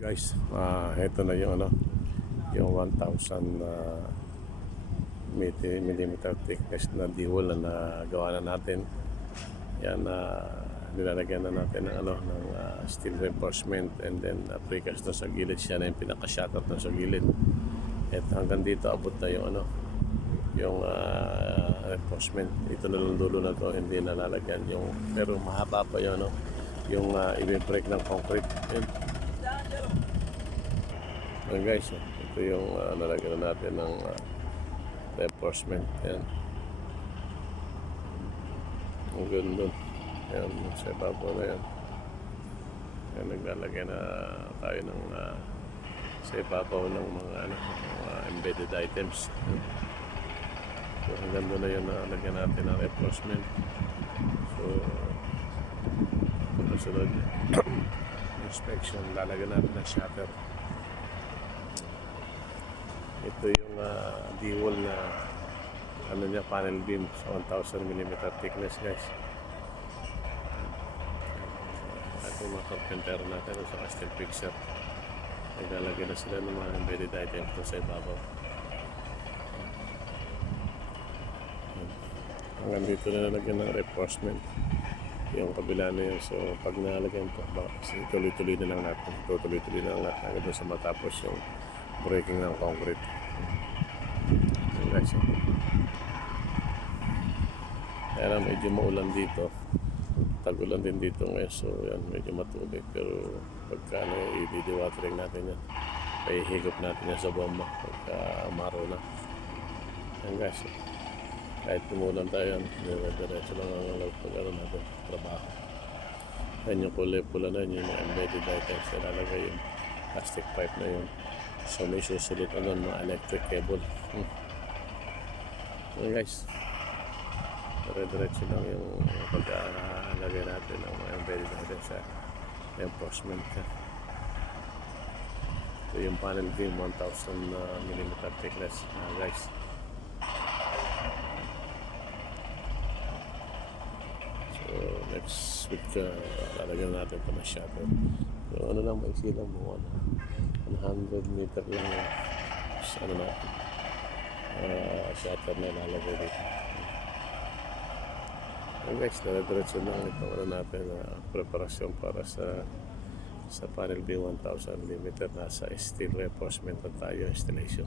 Guys, ito na yung yung 1000 millimeter thickness na dihol na nagawa na natin. Yan nilalagyan na natin ng steel reinforcement, and then precast na sa gilid. Siya na yung pinaka-shutter na sa gilid. At hanggang dito abot na yung yung reinforcement. Ito na lang dulo na to, hindi nalalagyan yung, pero mahaba pa yun, yung i-break ng concrete. Yan guys, ito yung nalagyan na natin ng reinforcement. Yan. Ang ganda. Yan, sa ibabaw na yan. Yan, naglalagay na tayo ng sa ibabaw ng mga embedded items. So, ang ganda na yun, nalagyan natin ng reinforcement. So, pagkasunod inspection, lalagyan natin ng shutter. Ito yung D-wall na panel beam sa 1000 mm thickness, guys. At yung mga carpenter natin sa steel fixer, naglalagay na sila ng mga embedded items sa ibabaw. Hanggang dito na nalagyan ng reinforcement yung kabila na yun. So pag nalagyan po, tuloy-tuloy na lang natin, tuloy-tuloy na lang natin hanggang sa matapos yung breaking ng concrete. Yan guys, kaya medyo maulan dito, tag-ulan din dito ngayon, so yan, medyo matubig. Pero pagka i-dewatering natin yan, paihigop natin yan sa bomba pagka umaraw na. Yan guys, kahit tumulan tayo yan, diretso lang ang natin trabaho. Yan yung kulay pula na yun, yung mga embedded items na lalagay, yung plastic pipe na yun. So may susulot mga electric cable. Okay guys, diretso lang yung paglalagay natin ng mga embedded items sa reinforcement. Ito yung panel beam 1000 mm thickness, guys. So next week lalagyan natin ito na shutter. So lang, maiksi lang mo 100 meter lang natin shutter na lalagay dito. And guys, diretso lang ito natin preparasyon para sa panel B 1000 mm na sa steel reinforcement na tayo installation.